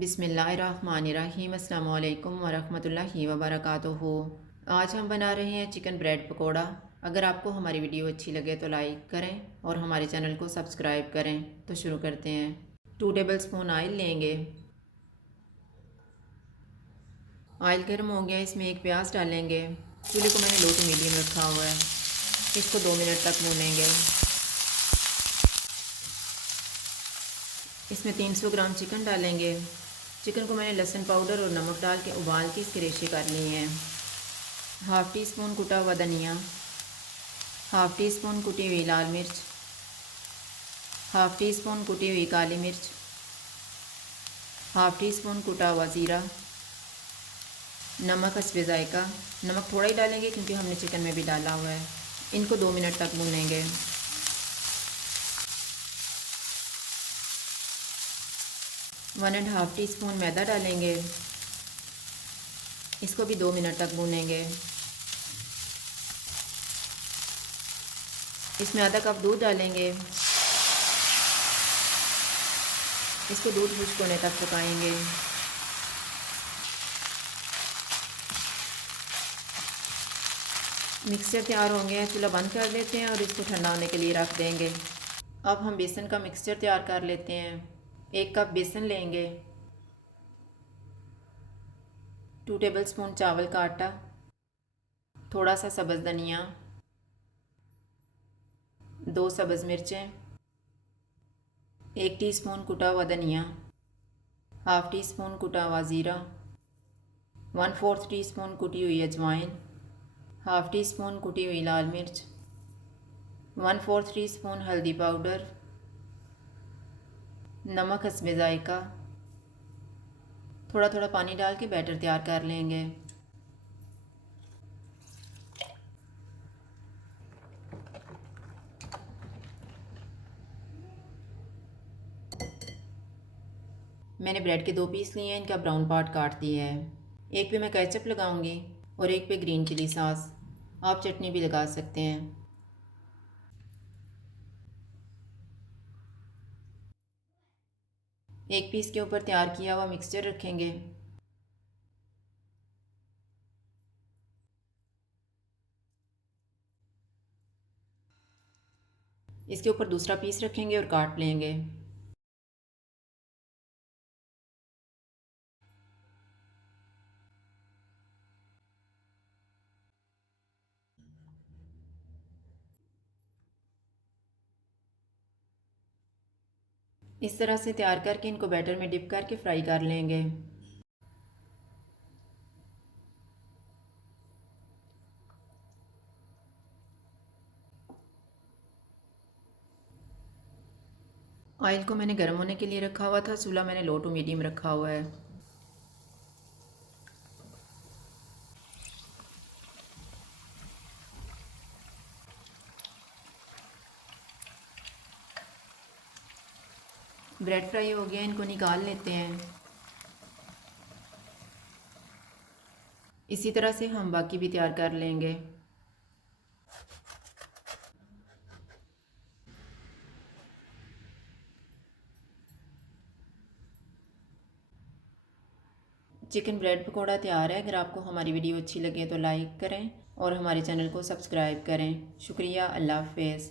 बिस्मिल्लाहिर्रहमानिर्रहीम अस्सलामु अलैकुम वरहमतुल्लाहि वबरकातुहू। आज हम बना रहे हैं चिकन ब्रेड पकोड़ा। अगर आपको हमारी वीडियो अच्छी लगे तो लाइक करें और हमारे चैनल को सब्सक्राइब करें। तो शुरू करते हैं। 2 टेबल स्पून ऑयल लेंगे। ऑयल गर्म हो गया, इसमें एक प्याज डालेंगे। चूल्हे को मैंने लो टू मीडियम रखा हुआ है। इसको 2 मिनट तक भूनेंगे। इसमें 300 ग्राम चिकन डालेंगे। चिकन को मैंने लहसुन पाउडर और नमक डाल के उबाल के इसके रेशे कर लिए हैं। हाफ़ टी स्पून कुटा हुआ धनिया, हाफ़ टी स्पून कुटी हुई लाल मिर्च, हाफ़ टी स्पून कुटी हुई काली मिर्च, हाफ़ टी स्पून कुटा हुआ ज़ीरा, नमक हस्बे ज़ायका। नमक थोड़ा ही डालेंगे क्योंकि हमने चिकन में भी डाला हुआ है। इनको 2 मिनट तक भूनेंगे। 1.5 टी स्पून मैदा डालेंगे। इसको भी 2 मिनट तक भूनेंगे। इसमें आधा कप दूध डालेंगे। इसको दूध खुश्क होने तक पकाएंगे। मिक्सचर तैयार होंगे, चूल्हा बंद कर देते हैं और इसको ठंडा होने के लिए रख देंगे। अब हम बेसन का मिक्सचर तैयार कर लेते हैं। 1 कप बेसन लेंगे, 2 टेबल स्पून चावल का आटा, थोड़ा सा सब्ज़ धनिया, 2 सब्ज़ मिर्चें, 1 टीस्पून कुटा हुआ धनिया, हाफ़ टी स्पून कुटा हुआ ज़ीरा, 1/4 टीस्पून कुटी हुई अजवाइन, हाफ़ टी स्पून कुटी हुई लाल मिर्च, 1/4 टीस्पून हल्दी पाउडर, नमक हस्बे ज़ायका। थोड़ा थोड़ा पानी डाल के बैटर तैयार कर लेंगे। मैंने ब्रेड के 2 पीस लिए हैं, इनका ब्राउन पार्ट काट दिया है। एक पे मैं केचप लगाऊंगी और एक पे ग्रीन चिली सॉस। आप चटनी भी लगा सकते हैं। एक पीस के ऊपर तैयार किया हुआ मिक्सचर रखेंगे। इसके ऊपर दूसरा पीस रखेंगे और काट लेंगे। इस तरह से तैयार करके इनको बैटर में डिप करके फ्राई कर लेंगे। ऑयल को मैंने गर्म होने के लिए रखा हुआ था। चूल्हा मैंने लो टू मीडियम रखा हुआ है। ब्रेड फ्राई हो गया, इनको निकाल लेते हैं। इसी तरह से हम बाकी भी तैयार कर लेंगे। चिकन ब्रेड पकोड़ा तैयार है। अगर आपको हमारी वीडियो अच्छी लगे तो लाइक करें और हमारे चैनल को सब्सक्राइब करें। शुक्रिया। अल्लाह हाफ़िज़।